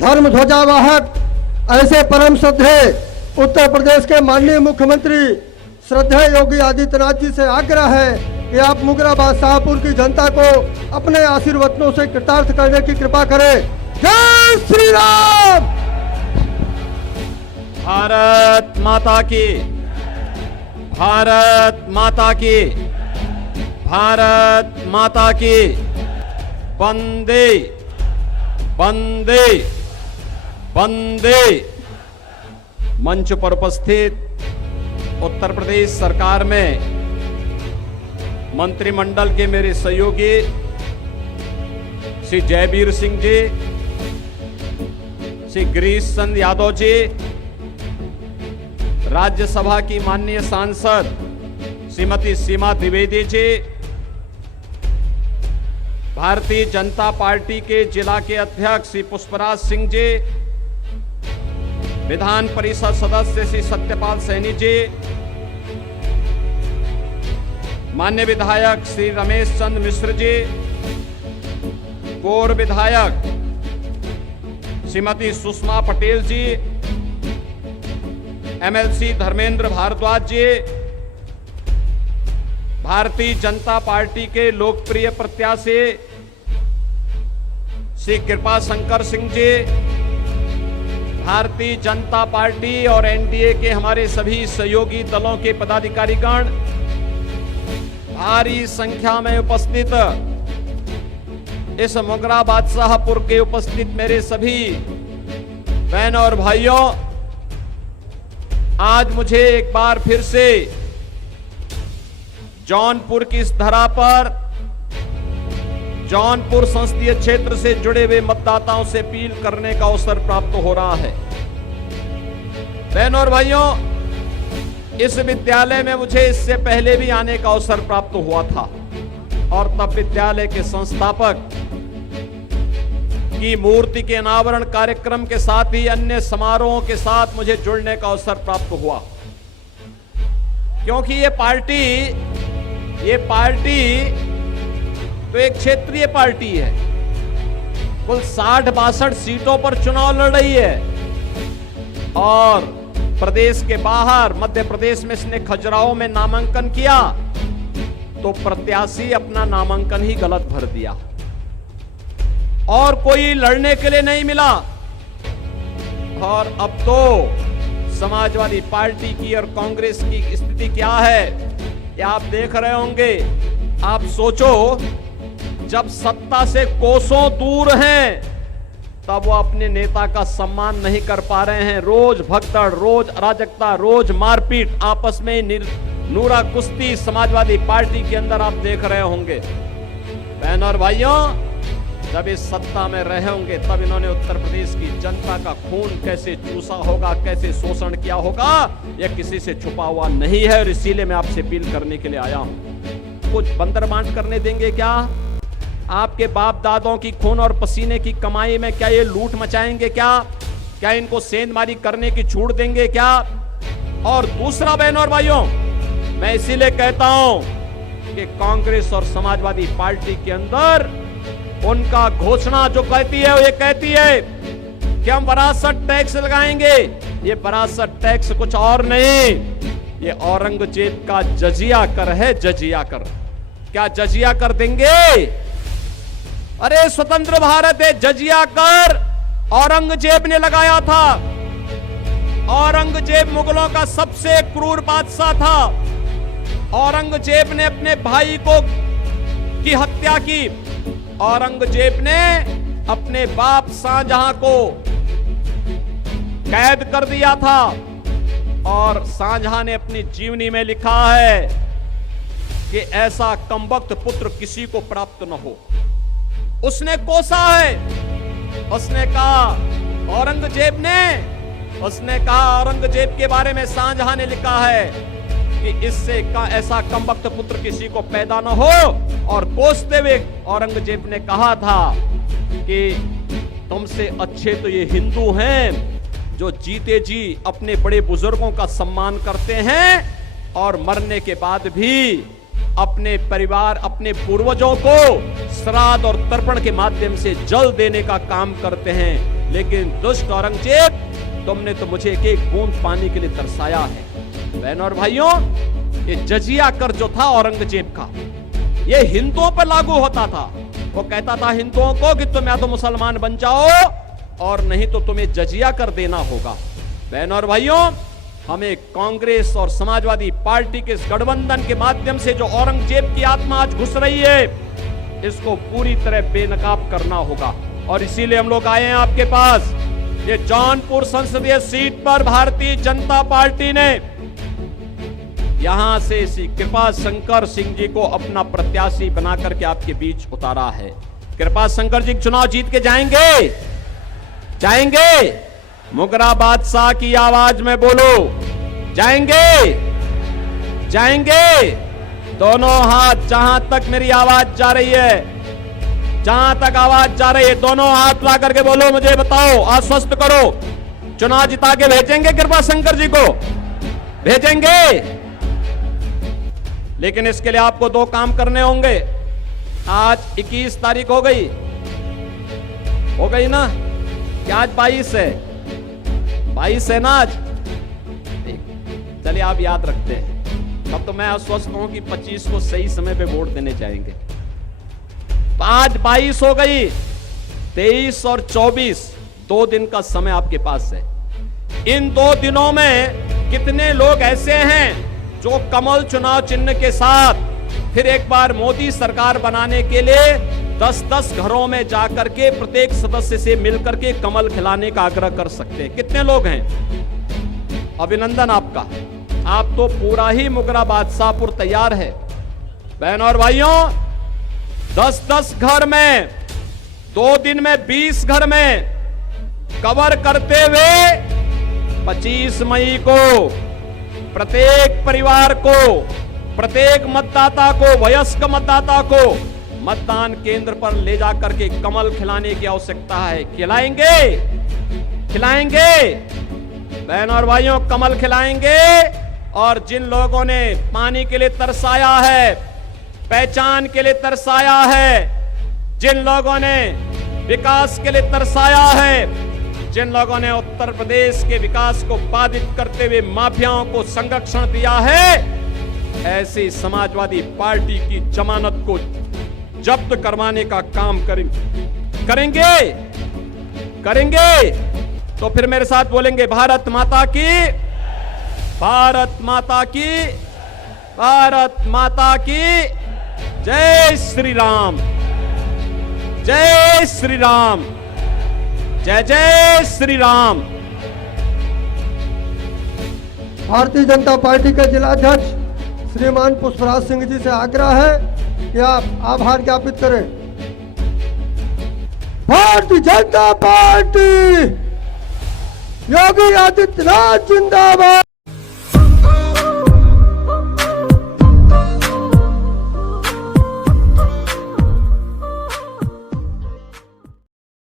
धर्म ध्वजावाहक ऐसे परम श्रद्धेय उत्तर प्रदेश के माननीय मुख्यमंत्री श्रद्धेय योगी आदित्यनाथ जी से आग्रह है कि आप मुगराबाद शाहपुर की जनता को अपने आशीर्वचनों से कृतार्थ करने की कृपा करें। जय श्री राम। भारत माता की, भारत माता की, भारत माता की। वंदे वंदे वंदे। मंच पर उपस्थित उत्तर प्रदेश सरकार में मंत्रिमंडल के मेरे सहयोगी श्री जयवीर सिंह जी, श्री गिरीश चंद्र यादव जी, राज्यसभा की माननीय सांसद श्रीमती सीमा द्विवेदी जी, भारतीय जनता पार्टी के जिला के अध्यक्ष श्री पुष्पराज सिंह जी, विधान परिषद सदस्य श्री सत्यपाल सैनी जी, माननीय विधायक श्री रमेश चंद्र मिश्र जी, पूर्व विधायक श्रीमती सुषमा पटेल जी, एमएलसी धर्मेंद्र भारद्वाज जी, भारतीय जनता पार्टी के लोकप्रिय प्रत्याशी श्री कृपा शंकर सिंह जी, भारतीय जनता पार्टी और एनडीए के हमारे सभी सहयोगी दलों के पदाधिकारीगण, भारी संख्या में उपस्थित इस मुगराबाद शाहपुर के उपस्थित मेरे सभी बहनों और भाइयों, आज मुझे एक बार फिर से जौनपुर की इस धरा पर जौनपुर संसदीय क्षेत्र से जुड़े हुए मतदाताओं से अपील करने का अवसर प्राप्त हो रहा है। बहनों और भाइयों, इस विद्यालय में मुझे इससे पहले भी आने का अवसर प्राप्त हुआ था और तब विद्यालय के संस्थापक की मूर्ति के अनावरण कार्यक्रम के साथ ही अन्य समारोहों के साथ मुझे जुड़ने का अवसर प्राप्त हुआ, क्योंकि ये पार्टी तो एक क्षेत्रीय पार्टी है, कुल 60-62 सीटों पर चुनाव लड़ रही है और प्रदेश के बाहर मध्य प्रदेश में इसने खजुराहो में नामांकन किया तो प्रत्याशी अपना नामांकन ही गलत भर दिया और कोई लड़ने के लिए नहीं मिला। और अब तो समाजवादी पार्टी की और कांग्रेस की स्थिति क्या है ये आप देख रहे होंगे। आप सोचो, जब सत्ता से कोसों दूर हैं तब वो अपने नेता का सम्मान नहीं कर पा रहे हैं। रोज भगदड़, रोज अराजकता, रोज मारपीट, आपस में नूरा कुश्ती समाजवादी पार्टी के अंदर आप देख रहे होंगे। बहनों और भाइयों, जब इस सत्ता में रहे होंगे तब इन्होंने उत्तर प्रदेश की जनता का खून कैसे चूसा होगा, कैसे शोषण किया होगा, यह किसी से छुपा हुआ नहीं है। और इसीलिए मैं आपसे अपील करने के लिए आया हूं। कुछ बंदर बांट करने देंगे क्या? आपके बाप दादों की खून और पसीने की कमाई में क्या ये लूट मचाएंगे क्या? क्या इनको सेंधमारी करने की छूट देंगे क्या? और दूसरा, बहनों और भाइयों, मैं इसीलिए कहता हूं कि कांग्रेस और समाजवादी पार्टी के अंदर उनका घोषणा जो कहती है वो ये कहती है कि हम वरासत टैक्स लगाएंगे। ये वरासत टैक्स कुछ और नहीं, ये औरंगजेब का जजिया कर है, जजिया कर। क्या जजिया कर देंगे? अरे स्वतंत्र भारत है, जजिया कर औरंगजेब ने लगाया था। औरंगजेब मुगलों का सबसे क्रूर बादशाह था। औरंगजेब ने अपने भाई की हत्या की। औरंगजेब ने अपने बाप शाहजहां को कैद कर दिया था और शाहजहां ने अपनी जीवनी में लिखा है कि ऐसा कमबख्त पुत्र किसी को प्राप्त न हो। उसने कोसा है, उसने कहा औरंगजेब के बारे में शाहजहां ने लिखा है कि इससे ऐसा कमबख्त पुत्र किसी को पैदा न हो। और कोसते हुए औरंगजेब ने कहा था कि तुमसे अच्छे तो ये हिंदू हैं जो जीते जी अपने बड़े बुजुर्गों का सम्मान करते हैं और मरने के बाद भी अपने परिवार, अपने पूर्वजों को श्राद्ध और तर्पण के माध्यम से जल देने का काम करते हैं। लेकिन दुष्ट औरंगजेब, तुमने तो मुझे एक एक बूंद पानी के लिए तरसाया है। बहनों और भाइयों, ये जजिया कर जो था औरंगजेब का, ये हिंदुओं पर लागू होता था। वो कहता था हिंदुओं को कि तुम या तो मुसलमान बन जाओ और नहीं तो तुम्हें जजिया कर देना होगा। बहनों और भाइयों, हमें कांग्रेस और समाजवादी पार्टी के इस गठबंधन के माध्यम से जो औरंगजेब की आत्मा आज घुस रही है, इसको पूरी तरह बेनकाब करना होगा। और इसीलिए हम लोग आए हैं आपके पास। ये जौनपुर संसदीय सीट पर भारतीय जनता पार्टी ने यहां से श्री कृपा शंकर सिंह जी को अपना प्रत्याशी बना करके आपके बीच उतारा है। कृपा शंकर जी चुनाव जीत के जाएंगे, जाएंगे। मुगरा बादशाह की आवाज में बोलो, जाएंगे, जाएंगे। दोनों हाथ, जहां तक मेरी आवाज जा रही है, जहां तक आवाज जा रही है, दोनों हाथ ला करके बोलो, मुझे बताओ, आश्वस्त करो, चुनाव जिता के भेजेंगे कृपा शंकर जी को, भेजेंगे। लेकिन इसके लिए आपको दो काम करने होंगे। आज 21 तारीख हो गई ना, क्या आज 22 है? 22 है ना आज? चलिए आप याद रखते हैं, तब तो मैं आश्वस्त हूं कि 25 को सही समय पे वोट देने जाएंगे। आज 22 हो गई, 23 और 24 2 दिन का समय आपके पास है। इन 2 दिनों में कितने लोग ऐसे हैं जो कमल चुनाव चिन्ह के साथ फिर एक बार मोदी सरकार बनाने के लिए 10-10 घरों में जाकर के प्रत्येक सदस्य से मिलकर के कमल खिलाने का आग्रह कर सकते हैं? कितने लोग हैं? अभिनंदन आपका, आप तो पूरा ही मुगरा बादशाहपुर तैयार है। बहनों और भाइयों, 10-10 घर में 2 दिन में 20 घर में कवर करते हुए 25 मई को प्रत्येक परिवार को, प्रत्येक मतदाता को, वयस्क मतदाता को मतदान केंद्र पर ले जाकर के कमल खिलाने की आवश्यकता है। खिलाएंगे, खिलाएंगे बहनों और भाइयों, कमल खिलाएंगे। और जिन लोगों ने पानी के लिए तरसाया है, पहचान के लिए तरसाया है, जिन लोगों ने विकास के लिए तरसाया है, जिन लोगों ने उत्तर प्रदेश के विकास को बाधित करते हुए माफियाओं को संरक्षण दिया है, ऐसी समाजवादी पार्टी की जमानत को जब्त करवाने का काम करेंगे, करेंगे। तो फिर मेरे साथ बोलेंगे, भारत माता की, भारत माता की, भारत माता की जय श्री राम, जय श्री राम, जय जय श्री राम। भारतीय जनता पार्टी के जिलाध्यक्ष श्रीमान पुष्पराज सिंह जी से आग्रह है कि आप आभार ज्ञापित करें। भारतीय जनता पार्टी, योगी आदित्यनाथ जिंदाबाद।